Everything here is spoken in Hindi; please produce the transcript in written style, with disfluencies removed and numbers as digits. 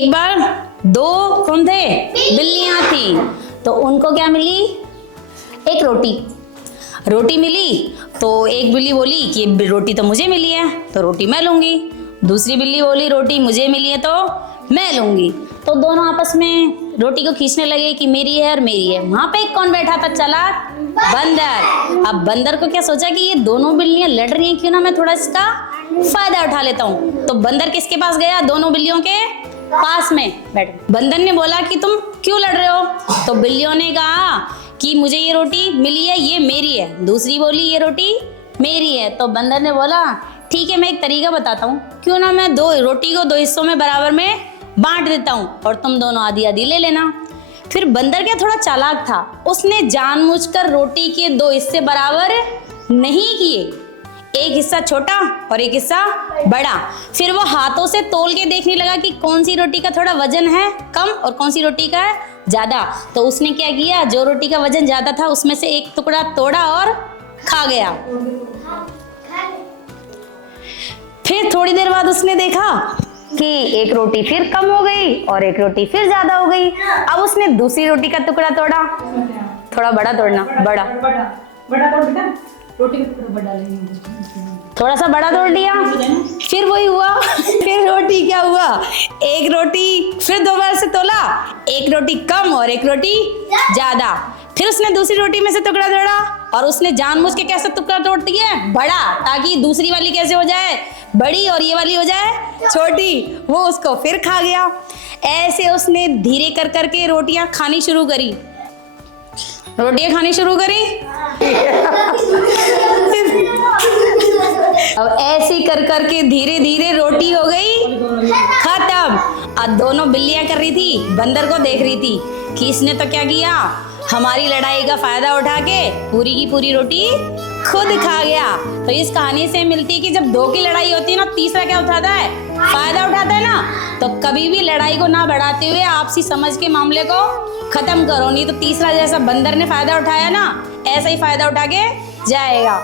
एक बार दो कौन थे, बिल्लियां थी। तो उनको क्या मिली, एक रोटी मिली। तो एक बिल्ली बोली कि रोटी तो मुझे मिली है तो रोटी मैं लूंगी। दूसरी बिल्ली बोली रोटी मुझे मिली है तो मैं लूंगी। तो दोनों आपस में रोटी को खींचने लगे कि मेरी है और मेरी है। वहां पे कौन बैठा था, चालाक बंदर। अब बंदर को क्या सोचा कि ये दोनों बिल्लियां लड़ रही हैं, क्यों ना मैं थोड़ा इसका फायदा उठा लेता हूँ। तो बंदर किसके पास गया, दोनों बिल्लियों के पास में बैठ। बंदर ने बोला कि तुम क्यों लड़ रहे हो। तो बिल्लियों ने कहा कि मुझे ये रोटी मिली है, ये मेरी है। दूसरी बोली ये रोटी मेरी है। तो बंदर ने बोला ठीक है, मैं एक तरीका बताता हूँ, क्यों ना मैं दो रोटी को दो हिस्सों में बराबर में बांट देता हूँ और तुम दोनों आधी आधी ले लेना। फिर बंदर क्या थोड़ा चालाक था, उसने जानबूझकर रोटी के दो हिस्से बराबर नहीं किए, एक हिस्सा छोटा और एक हिस्सा बड़ा। फिर वो हाथों से तोल के देखने लगा कि कौन सी रोटी का थोड़ा वजन है कम और कौन सी रोटी का है ज्यादा। तो उसने क्या किया, जो रोटी का वजन ज्यादा था उसमें से एक टुकड़ा तोड़ा और खा गया। फिर थोड़ी देर बाद उसने देखा कि एक रोटी फिर कम हो गई और एक रोटी फिर ज्यादा हो गई। अब उसने दूसरी रोटी का टुकड़ा तोड़ा, थोड़ा बड़ा तोड़ना, बड़ा तोड़ बेटा, रोटी का टुकड़ा बड़ा लेंगे, थोड़ा सा बड़ा तोड़ लिया। फिर वही हुआ, फिर रोटी क्या हुआ, एक रोटी फिर दोबारा से तोला, एक रोटी कम और एक रोटी ज्यादा। फिर उसने दूसरी रोटी में से टुकड़ा तोड़ा और उसने जानबूझ के कैसे टुकड़ा तोड़ दिया, बड़ा, ताकि दूसरी वाली कैसे हो जाए, बड़ी, और ये वाली हो जाए छोटी। वो उसको फिर खा गया। ऐसे उसने धीरे कर करके रोटियां खानी शुरू करी। अब ऐसे कर करके धीरे धीरे रोटी हो गई खत्म। अब दोनों बिल्लियां कर रही थी, बंदर को देख रही थी कि इसने तो क्या किया, हमारी लड़ाई का फायदा उठा के पूरी की पूरी रोटी खुद खा गया। तो इस कहानी से मिलती है कि जब दो की लड़ाई होती है ना, तीसरा क्या उठाता है, फायदा उठाता है ना। तो कभी भी लड़ाई को ना बढ़ाते हुए आपसी समझ के मामले को खत्म करो, नहीं तो तीसरा जैसा बंदर ने फायदा उठाया ना, ऐसा ही फायदा उठा के जाएगा।